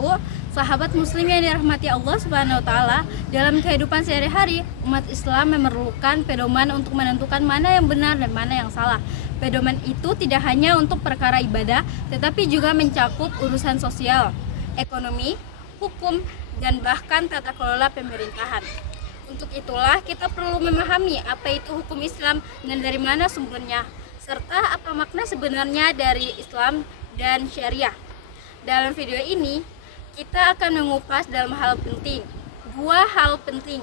wabarakatuh. Sahabat muslim yang dirahmati Allah Subhanahu wa taala, dalam kehidupan sehari-hari, umat Islam memerlukan pedoman untuk menentukan mana yang benar dan mana yang salah. Pedoman itu tidak hanya untuk perkara ibadah, tetapi juga mencakup urusan sosial, ekonomi, hukum, dan bahkan tata kelola pemerintahan. Untuk itulah kita perlu memahami apa itu hukum Islam dan dari mana sumbernya, serta apa makna sebenarnya dari Islam dan Syariah. Dalam video ini, kita akan mengupas dalam dua hal penting.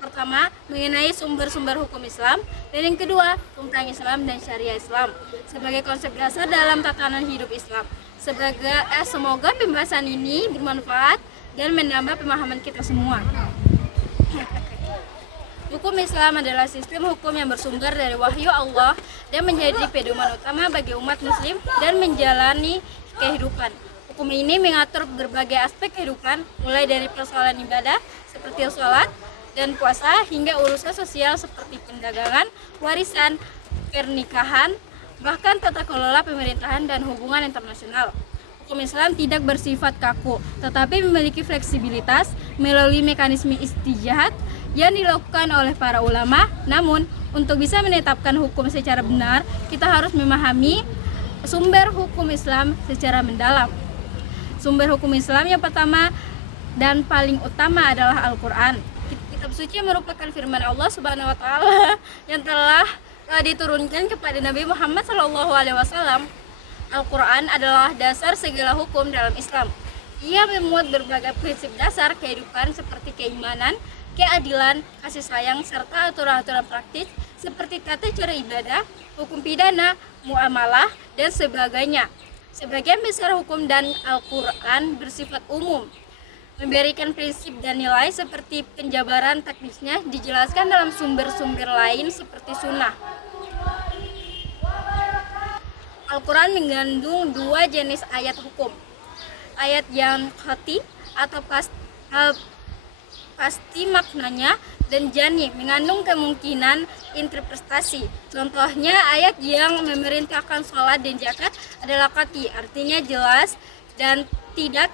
Pertama, mengenai sumber-sumber hukum Islam, dan yang kedua, tentang Islam dan Syariah Islam sebagai konsep dasar dalam tatanan hidup Islam. Semoga pembahasan ini bermanfaat dan menambah pemahaman kita semua. Hukum Islam adalah sistem hukum yang bersumber dari wahyu Allah dan menjadi pedoman utama bagi umat muslim dan menjalani kehidupan. Hukum ini mengatur berbagai aspek kehidupan, mulai dari persoalan ibadah seperti sholat dan puasa hingga urusan sosial seperti perdagangan, warisan, pernikahan, bahkan tata kelola pemerintahan dan hubungan internasional. Hukum Islam tidak bersifat kaku, tetapi memiliki fleksibilitas melalui mekanisme istijahad yang dilakukan oleh para ulama. Namun, untuk bisa menetapkan hukum secara benar, kita harus memahami sumber hukum Islam secara mendalam. Sumber hukum Islam yang pertama dan paling utama adalah Al-Quran. Kitab suci merupakan firman Allah Subhanahu wa taala yang telah diturunkan kepada Nabi Muhammad SAW. Al-Quran adalah dasar segala hukum dalam Islam. Ia memuat berbagai prinsip dasar kehidupan seperti keimanan, keadilan, kasih sayang, serta aturan-aturan praktis seperti tata cara ibadah, hukum pidana, muamalah, dan sebagainya. Sebagian besar hukum dan Al-Quran bersifat umum, memberikan prinsip dan nilai seperti penjabaran teknisnya dijelaskan dalam sumber-sumber lain seperti sunnah. Al-Quran mengandung dua jenis ayat hukum. Ayat yang qati atau pasti maknanya, dan jani mengandung kemungkinan interpretasi. Contohnya ayat yang memerintahkan sholat dan zakat adalah qati, artinya jelas dan tidak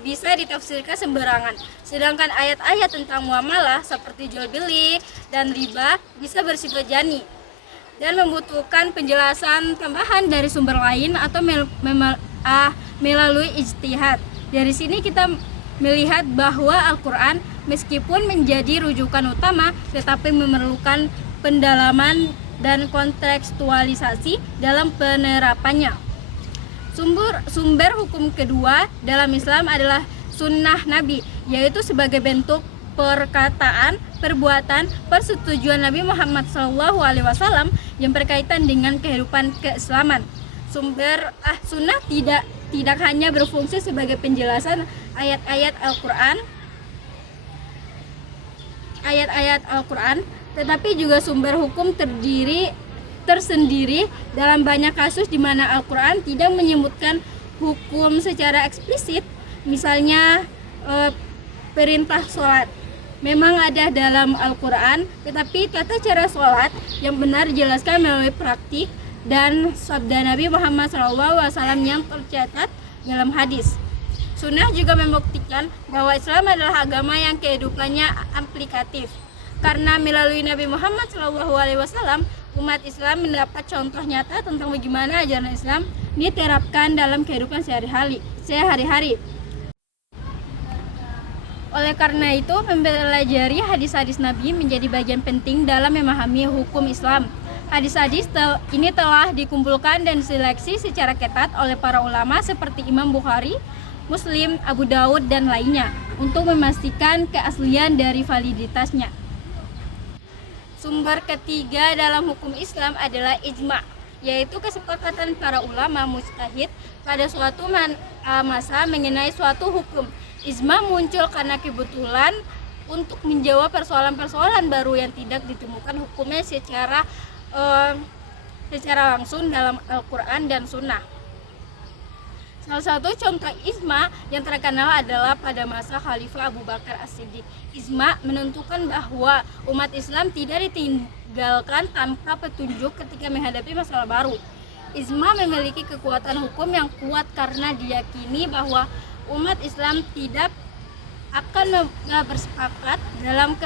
bisa ditafsirkan sembarangan. Sedangkan ayat-ayat tentang muamalah seperti jual beli dan riba bisa bersifat jani dan membutuhkan penjelasan tambahan dari sumber lain atau melalui ijtihad. Dari sini kita melihat bahwa Al-Quran meskipun menjadi rujukan utama, tetapi memerlukan pendalaman dan kontekstualisasi dalam penerapannya. Sumber hukum kedua dalam Islam adalah sunnah Nabi, yaitu sebagai bentuk perkataan, perbuatan, persetujuan Nabi Muhammad SAW yang berkaitan dengan kehidupan keislaman. Sunnah tidak hanya berfungsi sebagai penjelasan ayat-ayat Al-Quran, tetapi juga sumber hukum tersendiri dalam banyak kasus di mana Al-Quran tidak menyebutkan hukum secara eksplisit. Misalnya perintah sholat memang ada dalam Al-Quran, tetapi tata cara sholat yang benar dijelaskan melalui praktik dan sabda Nabi Muhammad SAW yang tercatat dalam hadis. Sunnah juga membuktikan bahwa Islam adalah agama yang kehidupannya aplikatif. Karena melalui Nabi Muhammad SAW, umat Islam mendapat contoh nyata tentang bagaimana ajaran Islam diterapkan dalam kehidupan sehari-hari. Oleh karena itu, mempelajari hadis-hadis Nabi menjadi bagian penting dalam memahami hukum Islam. Hadis-hadis ini telah dikumpulkan dan diseleksi secara ketat oleh para ulama seperti Imam Bukhari, Muslim, Abu Daud, dan lainnya untuk memastikan keaslian dari validitasnya. Sumber ketiga dalam hukum Islam adalah ijma', yaitu kesepakatan para ulama mujtahid pada suatu masa mengenai suatu hukum. Ijma' muncul karena kebetulan untuk menjawab persoalan-persoalan baru yang tidak ditemukan hukumnya secara langsung dalam Al-Quran dan Sunnah. Salah satu contoh ijma' yang terkenal adalah pada masa Khalifah Abu Bakar As-Siddiq. Ijma' menentukan bahwa umat Islam tidak ditinggalkan tanpa petunjuk ketika menghadapi masalah baru. Ijma' memiliki kekuatan hukum yang kuat karena diyakini bahwa umat Islam tidak akan bersepakat dalam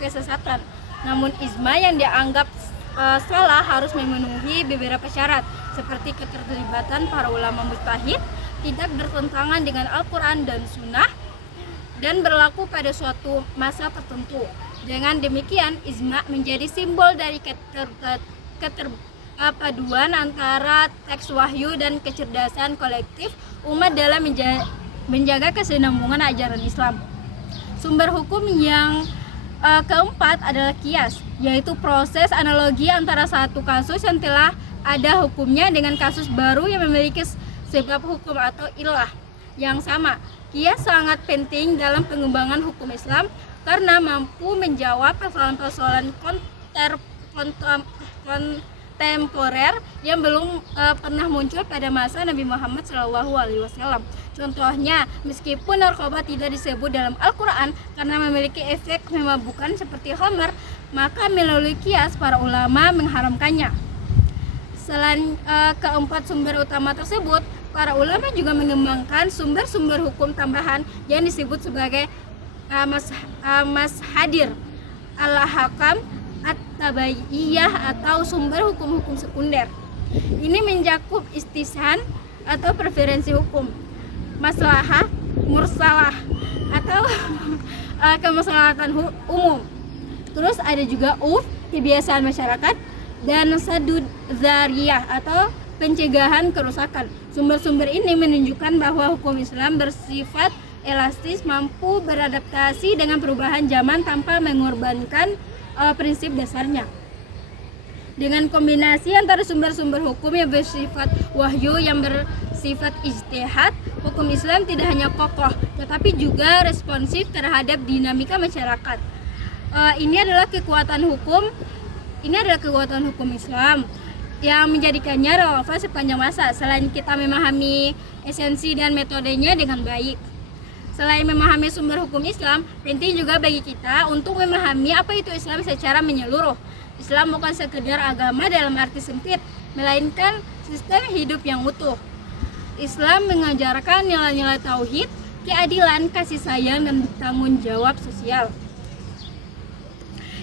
kesesatan. Namun ijma yang dianggap salah harus memenuhi beberapa syarat seperti keterlibatan para ulama mujtahid, tidak bertentangan dengan Al-Quran dan Sunnah, dan berlaku pada suatu masa tertentu. Dengan demikian, ijma menjadi simbol dari keterpaduan antara teks wahyu dan kecerdasan kolektif umat dalam menjaga kesinambungan ajaran Islam. Sumber hukum yang keempat adalah qiyas, yaitu proses analogi antara satu kasus yang telah ada hukumnya dengan kasus baru yang memiliki sebab hukum atau ilah yang sama. Qiyas sangat penting dalam pengembangan hukum Islam karena mampu menjawab persoalan-persoalan kontemporer yang belum pernah muncul pada masa Nabi Muhammad SAW. Contohnya, meskipun narkoba tidak disebut dalam Al-Quran karena memiliki efek memabukkan seperti khamar, maka melalui qiyas para ulama mengharamkannya. Selain keempat sumber utama tersebut, para ulama juga mengembangkan sumber-sumber hukum tambahan yang disebut sebagai mashadir al-hakam at-tabaiyah atau sumber hukum-hukum sekunder. Ini mencakup istishad atau preferensi hukum, maslahah mursalah atau kemaslahatan umum. Terus ada juga kebiasaan masyarakat, dan sadud zariyah atau pencegahan kerusakan. Sumber-sumber ini menunjukkan bahwa hukum Islam bersifat elastis, mampu beradaptasi dengan perubahan zaman tanpa mengorbankan prinsip dasarnya. Dengan kombinasi antara sumber-sumber hukum yang bersifat wahyu yang bersifat ijtihad, hukum Islam tidak hanya kokoh tetapi juga responsif terhadap dinamika masyarakat. Ini adalah kekuatan hukum Islam yang menjadikannya relevan sepanjang masa. Selain kita memahami esensi dan metodenya dengan baik, selain memahami sumber hukum Islam, penting juga bagi kita untuk memahami apa itu Islam secara menyeluruh. Islam bukan sekedar agama dalam arti sempit, melainkan sistem hidup yang utuh. Islam mengajarkan nilai-nilai tauhid, keadilan, kasih sayang, dan tanggung jawab sosial.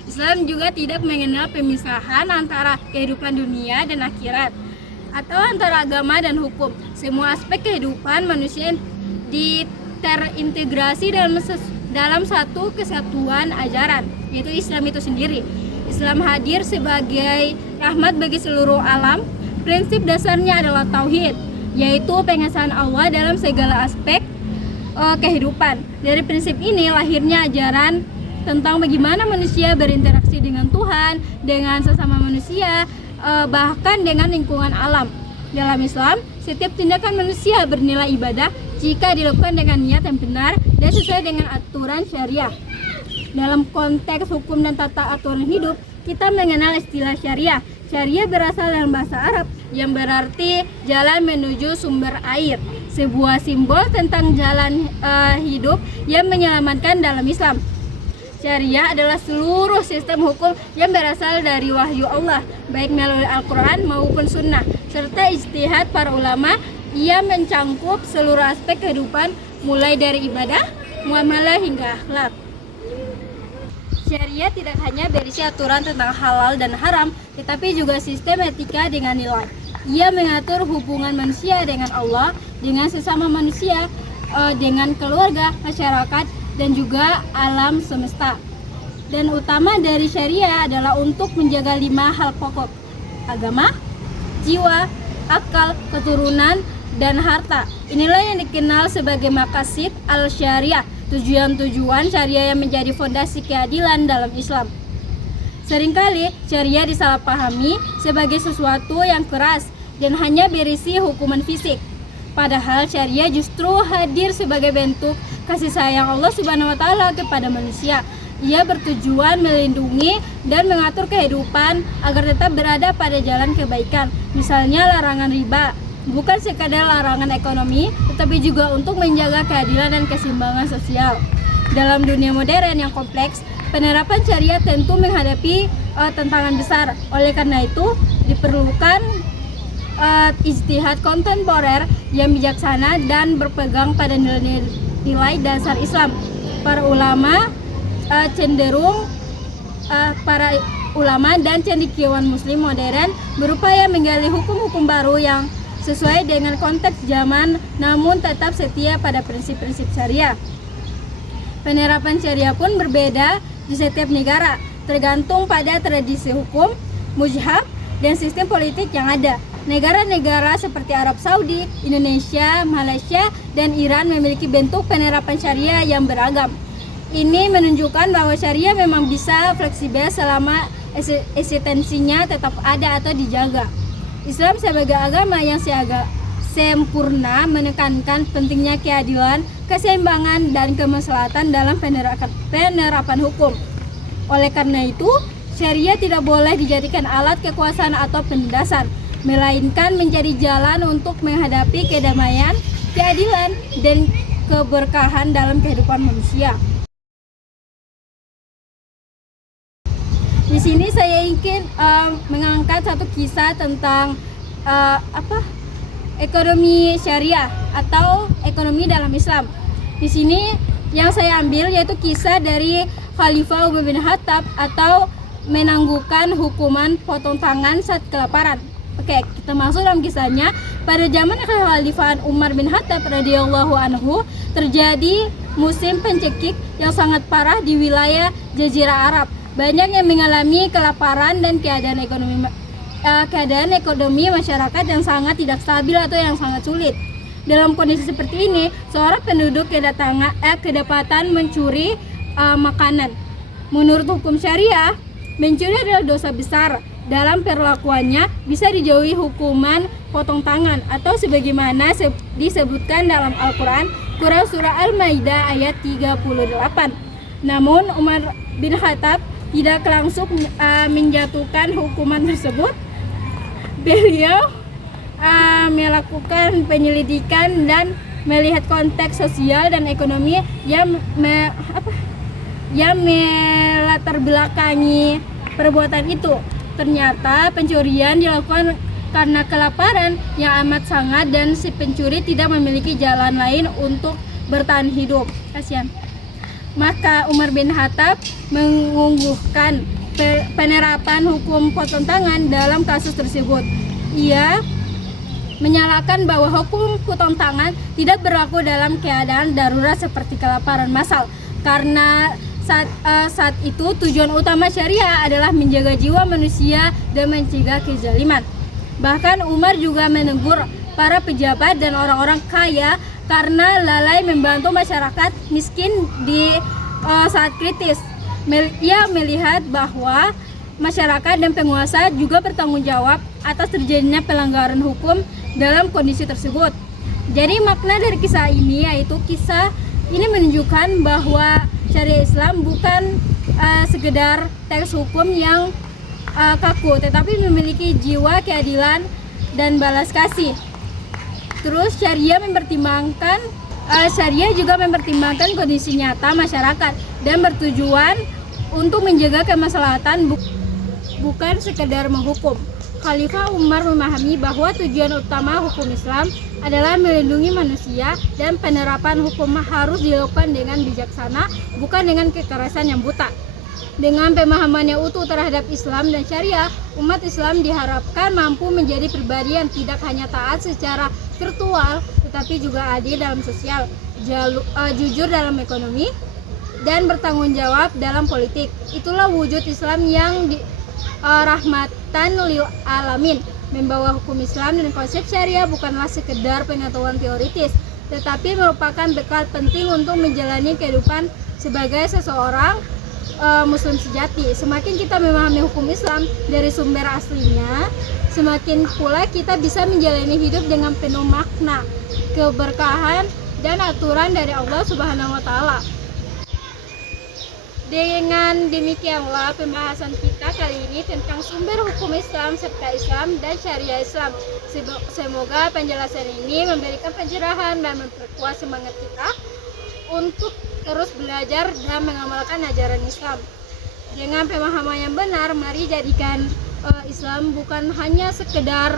Islam juga tidak mengenal pemisahan antara kehidupan dunia dan akhirat, atau antara agama dan hukum. Semua aspek kehidupan manusia terintegrasi dalam satu kesatuan ajaran, yaitu Islam itu sendiri. Islam hadir sebagai rahmat bagi seluruh alam. Prinsip dasarnya adalah tauhid, yaitu pengesahan Allah dalam segala aspek kehidupan. Dari prinsip ini lahirnya ajaran tentang bagaimana manusia berinteraksi dengan Tuhan, dengan sesama manusia, bahkan dengan lingkungan alam. Dalam Islam, setiap tindakan manusia bernilai ibadah jika dilakukan dengan niat yang benar dan sesuai dengan aturan syariah. Dalam konteks hukum dan tata aturan hidup, kita mengenal istilah syariah. Syariah berasal dari bahasa Arab yang berarti jalan menuju sumber air, sebuah simbol tentang jalan hidup yang menyelamatkan dalam Islam. Syariah adalah seluruh sistem hukum yang berasal dari wahyu Allah, baik melalui Al-Quran maupun Sunnah, serta ijtihad para ulama. Ia mencangkup seluruh aspek kehidupan, mulai dari ibadah, muamalah hingga akhlak. Syariah tidak hanya berisi aturan tentang halal dan haram, tetapi juga sistem etika dengan nilai. Ia mengatur hubungan manusia dengan Allah, dengan sesama manusia, dengan keluarga, masyarakat, dan juga alam semesta. Dan utama dari syariah adalah untuk menjaga 5 hal pokok: agama, jiwa, akal, keturunan, dan harta. Inilah yang dikenal sebagai maqasid al-syariah, tujuan-tujuan syariah yang menjadi fondasi keadilan dalam Islam. Seringkali syariah disalahpahami sebagai sesuatu yang keras dan hanya berisi hukuman fisik. Padahal syariah justru hadir sebagai bentuk kasih sayang Allah Subhanahu wa taala kepada manusia. Ia bertujuan melindungi dan mengatur kehidupan agar tetap berada pada jalan kebaikan. Misalnya larangan riba, bukan sekadar larangan ekonomi, tetapi juga untuk menjaga keadilan dan keseimbangan sosial. Dalam dunia modern yang kompleks, penerapan syariah tentu menghadapi tantangan besar. Oleh karena itu, diperlukan ijtihad kontemporer yang bijaksana dan berpegang pada nilai-nilai dasar Islam. Para ulama dan cendekiawan muslim modern berupaya menggali hukum-hukum baru yang sesuai dengan konteks zaman, namun tetap setia pada prinsip-prinsip syariah. Penerapan syariah pun berbeda di setiap negara, tergantung pada tradisi hukum, muzhab, dan sistem politik yang ada. Negara-negara seperti Arab Saudi, Indonesia, Malaysia, dan Iran memiliki bentuk penerapan syariah yang beragam. Ini menunjukkan bahwa syariah memang bisa fleksibel selama eksistensinya tetap ada atau dijaga. Islam sebagai agama yang sempurna menekankan pentingnya keadilan, keseimbangan, dan kemaslahatan dalam penerapan hukum. Oleh karena itu, syariah tidak boleh dijadikan alat kekuasaan atau penindasan, melainkan menjadi jalan untuk menghadapi kedamaian, keadilan, dan keberkahan dalam kehidupan manusia. Di sini saya ingin mengangkat satu kisah tentang ekonomi syariah atau ekonomi dalam Islam. Di sini yang saya ambil yaitu kisah dari Khalifah Umar bin Khattab atau menangguhkan hukuman potong tangan saat kelaparan. Oke, kita masuk dalam kisahnya. Pada zaman Khalifah Umar bin Khattab radhiyallahu anhu terjadi musim pencekik yang sangat parah di wilayah Jazirah Arab. Banyak yang mengalami kelaparan dan keadaan ekonomi masyarakat yang sangat tidak stabil atau yang sangat sulit. Dalam kondisi seperti ini, seorang penduduk kedapatan mencuri makanan. Menurut hukum syariah, mencuri adalah dosa besar. Dalam perlakuannya bisa dijauhi hukuman potong tangan atau sebagaimana disebutkan dalam Al-Quran surah Al-Maidah ayat 38. Namun Umar bin Khattab tidak langsung menjatuhkan hukuman tersebut. Beliau melakukan penyelidikan dan melihat konteks sosial dan ekonomi yang melatar belakangi perbuatan itu. Ternyata pencurian dilakukan karena kelaparan yang amat sangat dan si pencuri tidak memiliki jalan lain untuk bertahan hidup. Kasihan. Maka Umar bin Khattab mengunggulkan penerapan hukum potong tangan dalam kasus tersebut. Ia menyatakan bahwa hukum potong tangan tidak berlaku dalam keadaan darurat seperti kelaparan massal, karena saat itu tujuan utama syariah adalah menjaga jiwa manusia dan mencegah kezaliman. Bahkan Umar juga menegur para pejabat dan orang-orang kaya karena lalai membantu masyarakat miskin di saat kritis. Ia melihat bahwa masyarakat dan penguasa juga bertanggung jawab atas terjadinya pelanggaran hukum dalam kondisi tersebut. Jadi makna dari kisah ini yaitu kisah ini menunjukkan bahwa syariah Islam bukan sekedar teks hukum yang kaku, tetapi memiliki jiwa keadilan dan balas kasih. Terus syariah juga mempertimbangkan kondisi nyata masyarakat dan bertujuan untuk menjaga kemaslahatan, bukan sekedar menghukum. Khalifah Umar memahami bahwa tujuan utama hukum Islam adalah melindungi manusia dan penerapan hukum harus dilakukan dengan bijaksana, bukan dengan kekerasan yang buta. Dengan pemahaman yang utuh terhadap Islam dan syariah, umat Islam diharapkan mampu menjadi pribadi yang tidak hanya taat secara virtual, tetapi juga adil dalam sosial, jujur dalam ekonomi, dan bertanggung jawab dalam politik. Itulah wujud Islam yang rahmatan lil alamin. Membawa hukum Islam dan konsep syariah bukanlah sekedar pengetahuan teoritis, tetapi merupakan bekal penting untuk menjalani kehidupan sebagai seseorang Muslim sejati. Semakin kita memahami hukum Islam dari sumber aslinya, semakin pula kita bisa menjalani hidup dengan penuh makna, keberkahan, dan aturan dari Allah Subhanahu wa Ta'ala. Dengan demikianlah pembahasan kita kali ini tentang sumber hukum Islam serta Islam dan syariah Islam. Semoga penjelasan ini memberikan pencerahan dan memperkuat semangat kita untuk terus belajar dan mengamalkan ajaran Islam. Dengan pemahaman yang benar, mari jadikan Islam bukan hanya sekedar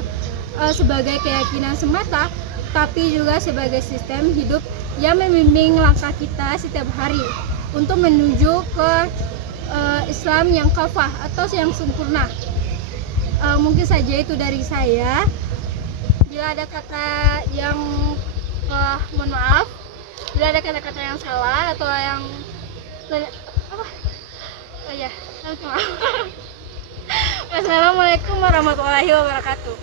sebagai keyakinan semata, tapi juga sebagai sistem hidup yang membimbing langkah kita setiap hari untuk menuju ke Islam yang kafah atau yang sempurna. Mungkin saja itu dari saya. Bila ada kata yang mohon maaf, bila ada kata-kata yang salah atau yang apa? Oh ya, maaf. Wassalamualaikum warahmatullahi wabarakatuh.